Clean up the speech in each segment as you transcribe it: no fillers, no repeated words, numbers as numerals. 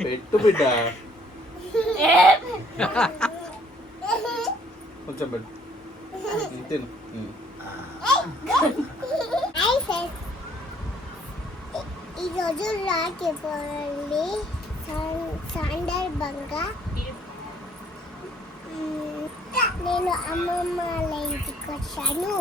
పెట్టు బిడ్డ కొంచెం పెట్టు తిను. ఈరోజు రాఖీ పౌర్ణమి సందర్భంగా నేను అమ్మమ్మ వాళ్ళ ఇంటికి వచ్చాను.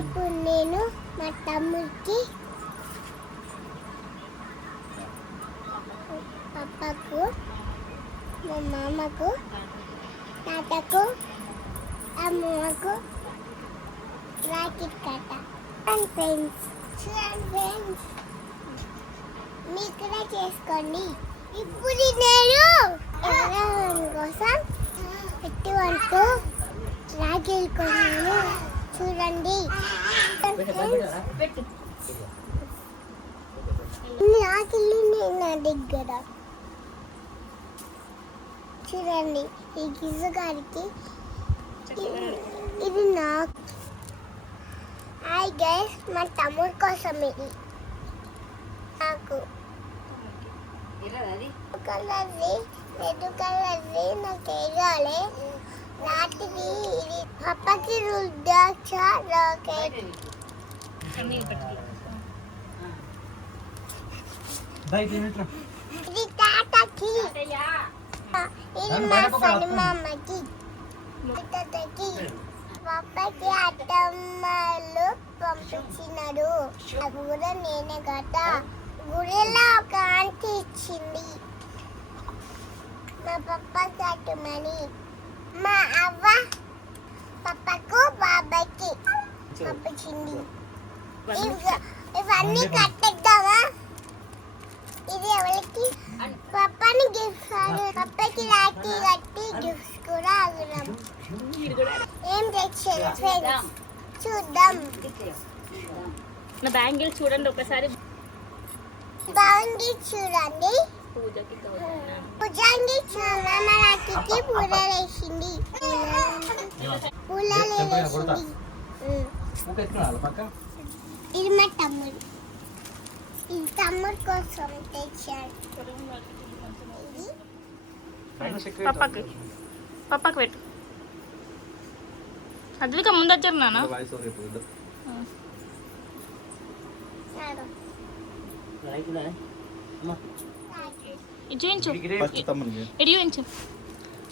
ఇప్పుడు నేను మా తమ్ముడికి పప్పకు మా మామకు తాతకు అమ్మమ్మకు రాఖీ కట్ట. ఫ్రెండ్స్ మీరు కూడా చేసుకోండి. ఇప్పుడు నేను ఎవరి కోసం ఎటువంటి రాఖీలు కొన్నాను చూడండి. రాఖీలు నా దగ్గర చూడండి. ఈ గిజ్జు గారికి ఇది నాకు. హాయ్ గైస్, మా తమ్ముడు కోసం ఇది నాకు కలర్ది రెడ్ కలర్ది నాకు వేయాలి. రాత్రి ఇది పప్పకి రుద్రాక్ష రాకెట్. ఇది తాతకి, ఇది మా పనిమామకి, తాతకి పప్పకి అత్తమ్మలు పంపించినారు. ఆ కూడా నేనే కదా. గుడిలో ఒక ఆంటీ ఇచ్చింది మా పప్ప కట్టమని. మా అవ్వ పప్పకు బాబాయ్కి పంపించింది. ఇవన్నీ కట్టేద్దామా? ఇది ఎవరికి? పప్పని గిఫ్ట్. పప్పకి రాఖీ కట్టి గిఫ్ట్స్ కూడా ఆగుదాం. ఏం తెచ్చారు ఫ్రెండ్స్ చూద్దాం. నా బ్యాంగిల్ చూడండి ఒకసారి. బాగుంది చూడండి. పూజంగి రాఖీకి పూలలు వేసింది. పూలలు వేసింది. ఇది మా తమ్ముడు. ఇది తమ్ముడు కోసం తెచ్చాడు. పప్పకి పెట్టు. అద్విక ముందు వచ్చారు నాన్న. ఇటు చూయించు, ఇటు చూయించు,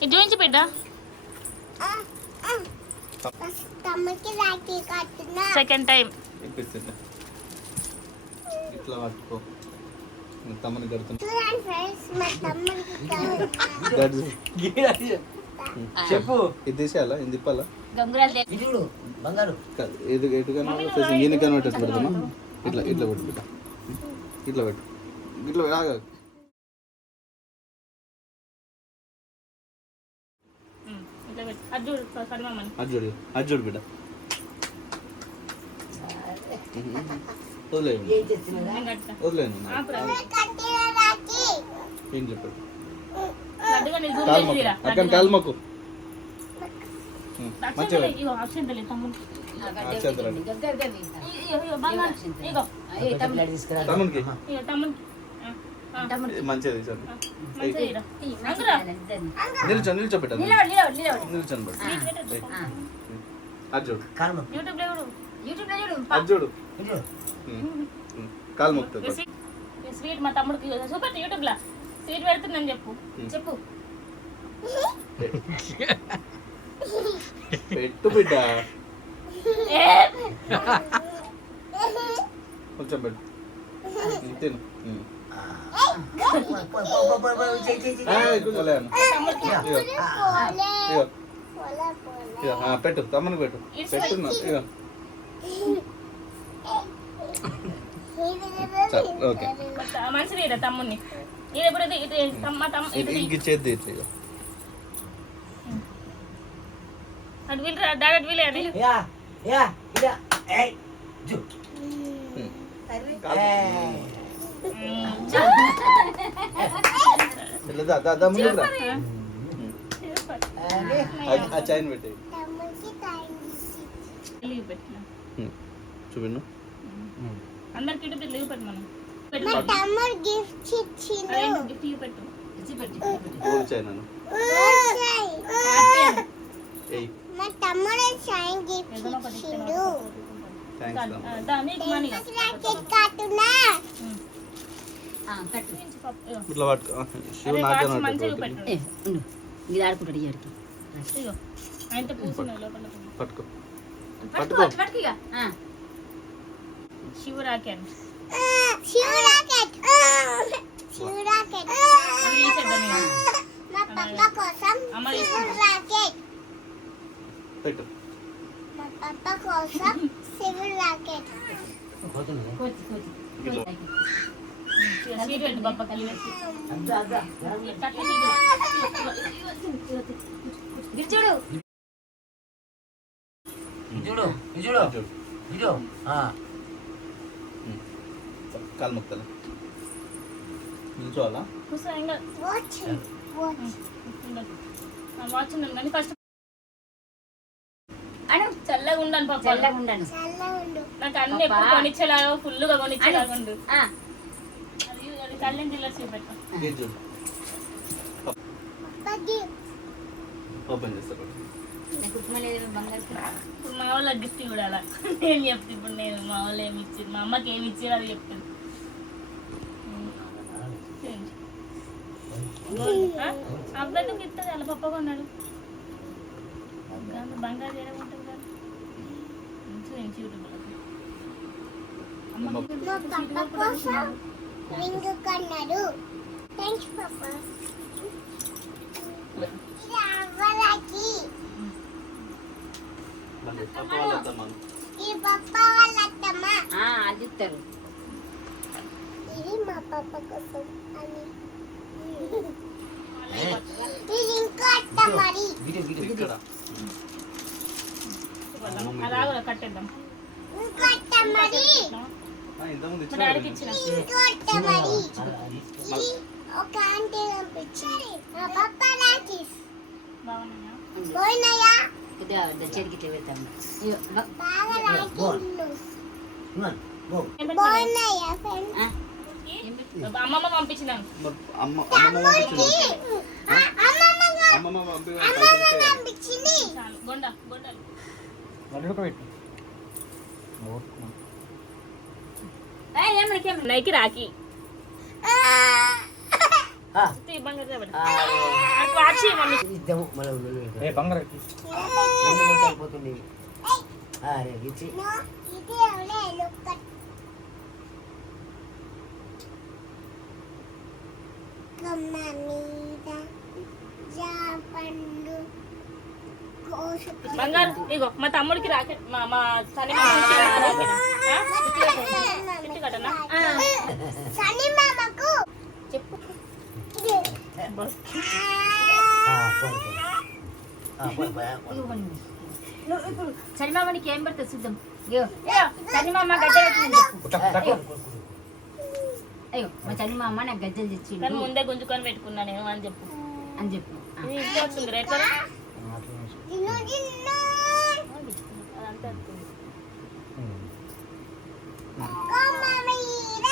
ఇటు చూయించు బిడ్డ. తమ్ముడికి రాఖీ కట్టినా సెకండ్ టైం. ఇట్లా పట్టుకో. తమ్ముని కడుతున్నా చూడండి ఫ్రెండ్స్, మా తమ్ముడికి చెప్పు. ఇది తీసేయాలా? ఇది తిప్పాలా? ఇది ఎటుకన్నా ఈయన కన్వర్ట్ పెడతామా? ఇట్లా ఇట్లా పెట్టు బిడ్డ, ఇట్లా పెట్టు, ఇట్లా ఆగా. అజ్జుడు అజ్జుడు బిడ్డ వదిలేను వదిలేను. ఏం చెప్పాడు? అక్కడ కాల్మకు మంచిగా మంచిగా నిల్చొని నిల్చోబెట్ట నిల్చొని అజ్జుడు అజ్జుడు కాలు మొక్కుతుంది. స్వీట్ మా తమ్ముడికి చూపెట్టు యూట్యూబ్ లా. స్వీట్ పెడుతుందని చెప్పు. చెప్పు పెట్టు బిడ్డ కొంచెం పెట్టు తిను. పెట్టు తమ్ముని పెట్టు పెట్టున్నా. ఓకే మంచిది తమ్ముడిని చేద్ది. అటు వీళ్ళు డాడీ అటు వీలే అని చైన్ పెట్టి లీవ్ పెట్టిన చూపిండు. అందరికి యూట్యూబ్ లీవ్ పెట్టు మనం మా తమ్ముడు గిఫ్ట్ ఇచ్చిండు. గిఫ్ట్ లీవ్ పెట్టు కూర్చాయి నన్ను. ఏయ్ మా తమ్ముడు షైన్ గిఫ్ట్ ఇచ్చిండు. థ్యాంక్స్ రా. రాకెట్ కాటున్నా. ఇట్లా పట్టుకో. శివ నాకే మంచిగా పెట్టు ఇది ఆడుకుంటాడు ఇయ్యాడికి ఇగో ఆయనతో పూసున్నాయి లోపల పట్టుకో. పట్టుకిగా శివ రాకాను శివ రాకెట్. శివ రాకెట్. అది తీసేద్దాం ఇక. మా పాప కోసం అమ్మ శివ తీసుకుంటా. రాకెట్. పెట్టు. మా పాప కోసం శివ రాకెట్. ఇట్లా సీట్ పెట్టు బాబా కలిసి చూడు కాలు మొక్కలు నిల్చోవాలా? కూర్చో ఇంకా వాచ్. వాచ్. వాచ్ ఉన్నాను కానీ ఫస్ట్ అను చల్లగా ఉండాను పాప చల్లగా ఉండాను చల్లగా ఉండు. నాకు అన్ని ఎప్పుడు కొనిచ్చేలాగా ఫుల్గా కొనిచ్చేలాగా ఉండు ఆ, అది అది కళ్యాణ్ జిల్లా చూపెట్టు ఇది చూడు. పాప గిఫ్ట్. ఓపెన్ చేస్తా. నాకు ఉప్మా లేదు బంగారు ఇప్పుడు మా వాళ్ళ గిఫ్ట్ చూడాలా నేను చెప్తే ఇప్పుడు నేను మా వాళ్ళు ఏమి ఇచ్చారు మా అమ్మకి ఏమి ఇచ్చారు అది చెప్తాను అబ్బాయికి ఇస్తుంది అలా పప్పగా ఉన్నాడు బంగారు చేయడం కదా మంచిగా యూట్యూబ్లో మా పాప కోసం రింగ్ కొన్నాడు. థ్యాంక్స్ పాప. ఇది అవ్వలకి. ఇది పాప వాళ్ళ అత్తమ్మ. అది ఇస్తారు ఇది మా పాప కోసం అని. ఇది ఇంకో అత్తమ్మది. ఇక్కడ అలా కూడా కట్టేద్దాం ఇంకో అత్తమ్మది. ఇంతకుముందు మా డాడీకి ఇచ్చిన ఇంకో అత్తమ్మది. ఇది ఒక ఆంటీ పంపించింది. మా పాప రాకిస్. బాగున్నాయా పోయినాయా? కొద్దిగా చెడికి పెడతాము బాగా రాకిండు. ఏం పెట్టాలి? పోయినాయా ఫ్రెండ్స్? అమ్మమ్మ పంపించినాను అమ్మమ్మ తమ్ముడికి అమ్మమ్మ అమ్మమ్మ పంపించింది. చాలు గొండ గొండలు ఏమనికేమని నైకి రాకి బంగారు చేయబడి వాచి మమ్మీ నో, ఇది ఎవరే లుక్ కొమ్మ మీద జాపండు కోసు. బంగారు ఇగో మా తమ్ముడికి రాకెట్ మా సని ఇట్టి కట్టనా సని మామకు చెప్పు ఇప్పుడు సరిమామనికి ఏం పడుతుంది చూద్దాం సరిమామ గడ్డ పెట్టిందని చెప్పు అయ్యో మా చనిమామ నాకు గజ్జలు తెచ్చిండు కానీ ముందే గుంజుకొని పెట్టుకున్నా నేను అని చెప్పు అని చెప్పు ఇది ఇంట్లో వస్తుంది రేట్ల దిను దిను అదంతా వస్తుంది కొమ్మ మీద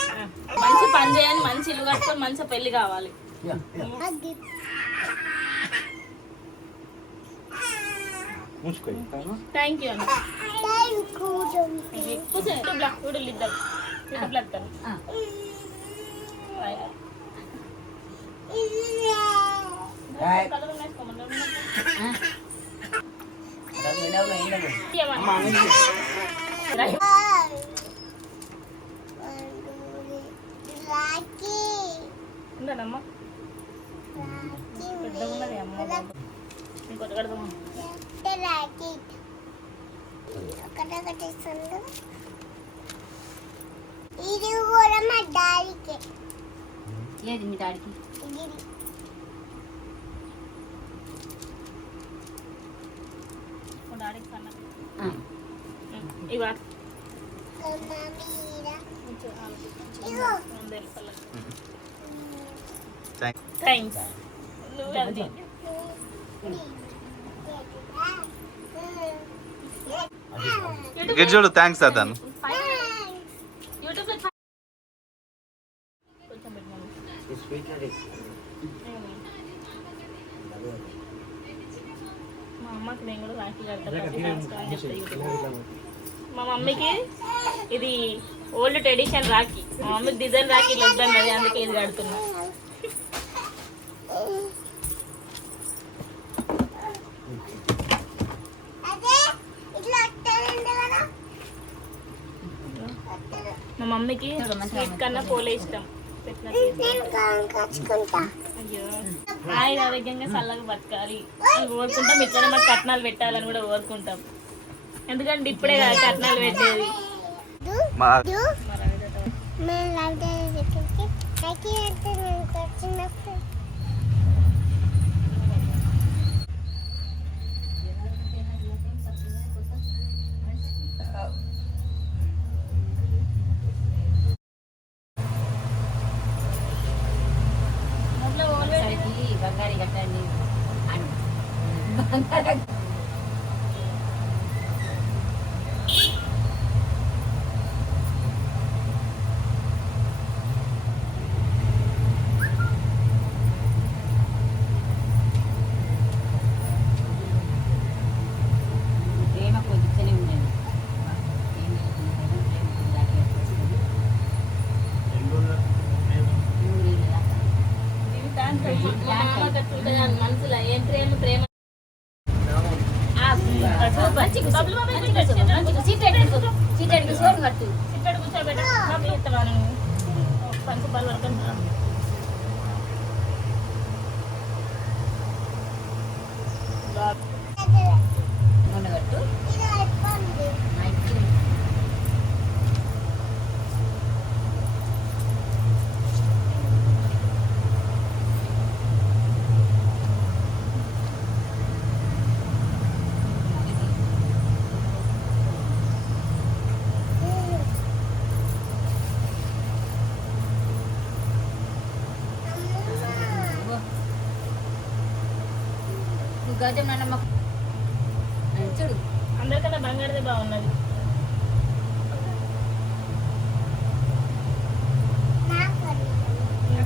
మంచి పని చేయాలి మంచి ఇల్లు కట్టుకొని మంచి పెళ్లి కావాలి అగ్గి. థ్యాంక్ యూ అన్న టైం కూర్చో. కూర్చో యూట్యూబ్లో యూట్యూబ్లో ఇద్దరు యూట్యూబ్లో వస్తారు కలర్ వేసుకోమన్నారు రాఖీ. ఉండదమ్మా పెద్దగా ఉన్నది అమ్మ ఇంకోటి కడదామా రాఖీ ఒకటి ఇస్తుంది. ఇది కూడా మా డాడీకి. ఏది మీ డాడీకి ఇది మా డాడీకి సన్నది ఆ. ఇవా కొమ్మ మీద ఇగో. థ్యాంక్స్ నువ్వు అది అది ఇక్కడ చూడు థ్యాంక్స్ అతను యూట్యూబ్ లో కొంచెం పెట్టు. మా అమ్మకి నేను కూడా రాఖీ కడతాను. మా మమ్మీకి ఇది ఓల్డ్ ట్రెడిషన్ రాఖీ. మా మమ్మీకి డిజైన్ రాఖీ వద్దన్నది, అందుకే ఇది కడుతున్నా. మా మమ్మీకి స్వీట్ కన్నా పోలే ఇష్టం. అయ్యో హాయిగా ఆరోగ్యంగా చల్లగా బతకాలి అని కోరుకుంటాం. ఇట్లనే మాకు కట్నాలు పెట్టాలని కూడా కోరుకుంటాం. ఎందుకంటే ఇప్పుడే కదా కట్నాలు పెట్టేది. బంగారీ కట్టండి అని ప్రేమ కొద్దిగానే ఉండేది. మనసులో ఏం ప్రేమ ప్రేమ కూర్చోబెట్ట పంచపాలు వరకు ఉండగట్టు గజం నాన్నమ్మ చూడు. అందరికన్నా బంగారుదే బాగున్నది.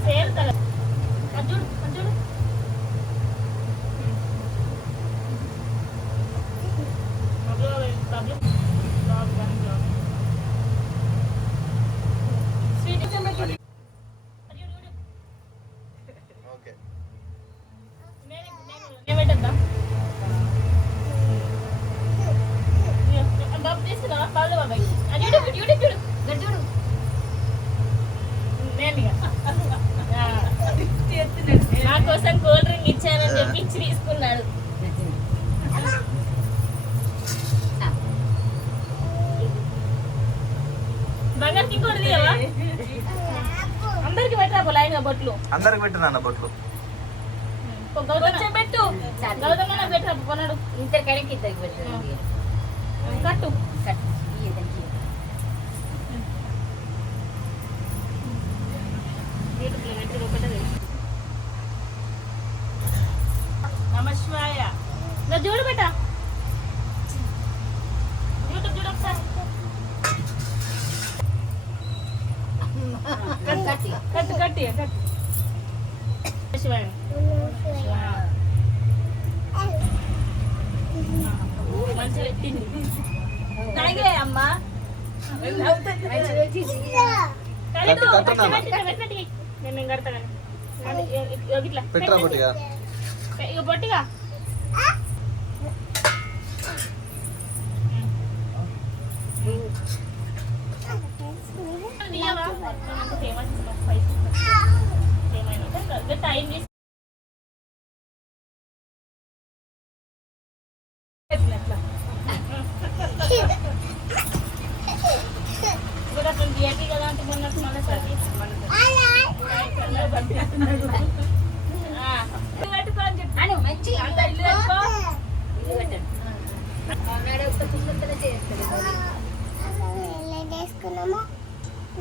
Same colour. చూడు చూడు పెట్టద్దా బాబు తీసుకున్నావా పాలు బాబాయ్ యూట్యూబ్ చూడు చూడు నా కోసం కూల్ డ్రింక్ ఇచ్చానని చెప్పి ఇచ్చి తీసుకున్నాడు. బంగారికి ఇంకోటి తీయవా? అందరికి పెట్టరా లైన్గా బొట్లు. అందరికి పెట్టు నాన్న బొట్లు. గౌతమ్ పెట్టు. గౌతమ్ నాకు పెట్టరా కొన్నాడు. ఇద్దరు కడికి ఇద్దరికి పెట్టు కట్టు కట్టు నమస్వాయ నా చూడు బేట యూట్యూబ్ చూడు ఒకసారి. కట్టు కట్టి కట్టు. శివాయ మంచిగా పెట్టింది. తాగే అమ్మా నేను కడతా కానీ ఇట్లా పెట్టరా బొట్టిగా ఇక బొట్టిగా టైం థియేటర్ కదా అంటే మొన్నట్టు మళ్ళీ అని మంచి అంత ఇల్లు కట్టుకో. చేసుకున్నామో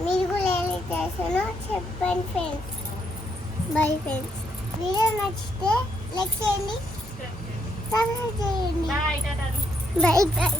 మీరు కూడా ఎలా చేసానో చెప్పండి ఫ్రెండ్స్. Bye friends. వీడియో నచ్చితే లైక్ చేయండి, సబ్స్క్రైబ్ చేయండి. Bye tata. Bye by.